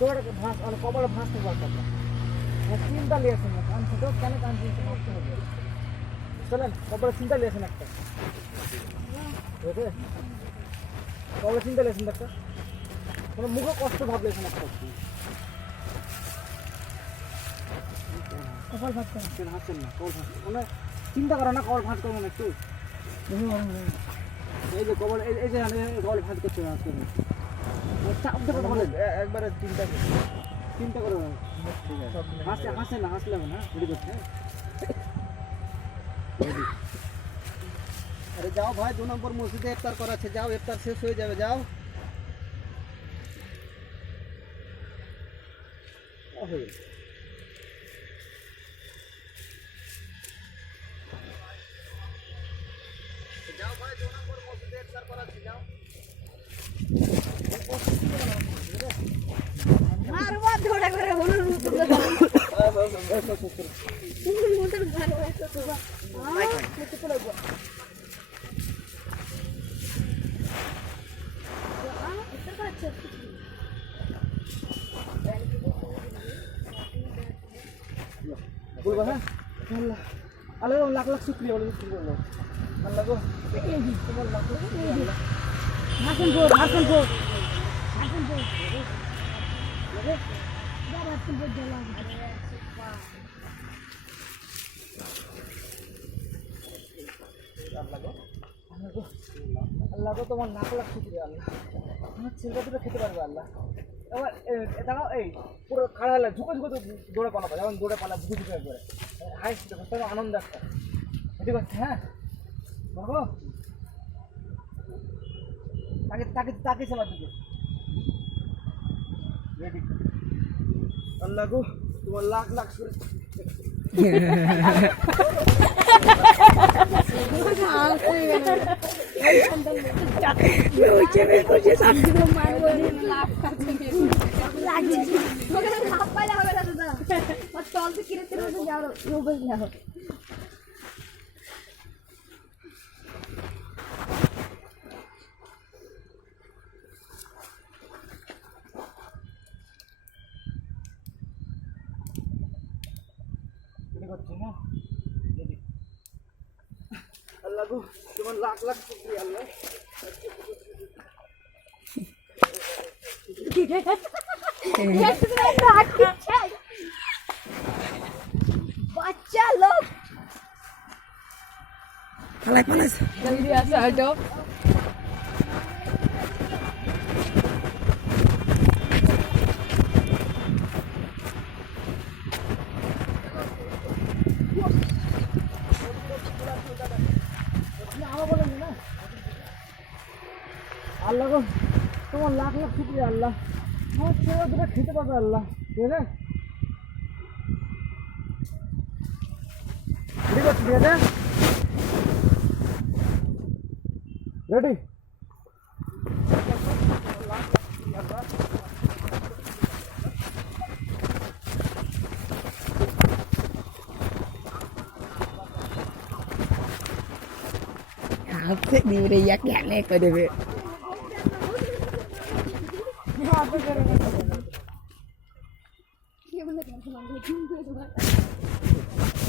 তোর ভাঁজ কপালে ভাঁজ তো বলতে চিন্তা লিয়েছেন না কান ছোট কেন কান চিন্তা করতে হবে চলেন কপালে চিন্তা লিয়েছেন একটা কপালে চিন্তা লিয়েছেন একটা কোনো মুখে কষ্ট ভাব লিয়েছেন একটা কপাল ভাঁজ করেন হাসছেন না কপাল ভাঁজ মানে চিন্তা করো না কপাল ভাঁজ করবেন একটু এই যে কপাল এই যে কপাল ভাঁজ করতে হবে চাপ দেবো তাহলে একবারে চিন্তা করো হাসে না হাসলে হবে না রেডি করতে আরে যাও ভাই 2 নম্বর মসজিদে ইফতার করাচ্ছে যাও ইফতার শেষ হয়ে যাবে যাও যাও ভাই 2 নম্বর মসজিদে ইফতার করাচ্ছে যাও মারবা ধরে করে হলো রুতু তুমি মোটর ভালো আছে তো মাইক কত করে গো এটা কাছে বলবা হ্যাঁ আল্লাহ লাখ লাখ শুকরিয়া বলে বলবো আল্লাহ গো এই দি তোমার লাখ লাখ শুকরিয়া হাসান গো হাসান গো হাসান গো লাগে বাবা তুমি জলা আল্লাহ গো তোমার লাখ লাখ শুকরিয়া আল্লাহ আমার ছেলেটা দুটো খেতে পারবে আল্লাহ এবার দাঁড়াও এই পুরো খাড়া হলে ঝুঁকে ঝুঁকে দৌড়ে পালাবো যেমন দৌড়ে পালা ঝুঁকে ঝুঁকে করে হাই স্পিডে করতে হবে আনন্দ একটা এটি করছে হ্যাঁ বলবো তাকে তাকে তাকে চালার দিকে রেডি আল্লাহ গো তোমার লাখ লাখ করে আল্লাহ গো তোমার লাখ লাখ শুকরিয়া আল্লাহ বাচ্চা লোক পালাই পালাইছে জলদি আসো হটো আল্লাহ গো তোমার লাখ লাখ শুকরিয়া আল্লাহ আমার ছেলে দুটো খেতে পারবে আল্লাহ ঠিক আছে ঠিক আছে ঠিক আছে রেডি হাতে দিবরে এক গেলে করে দেবে কি বলে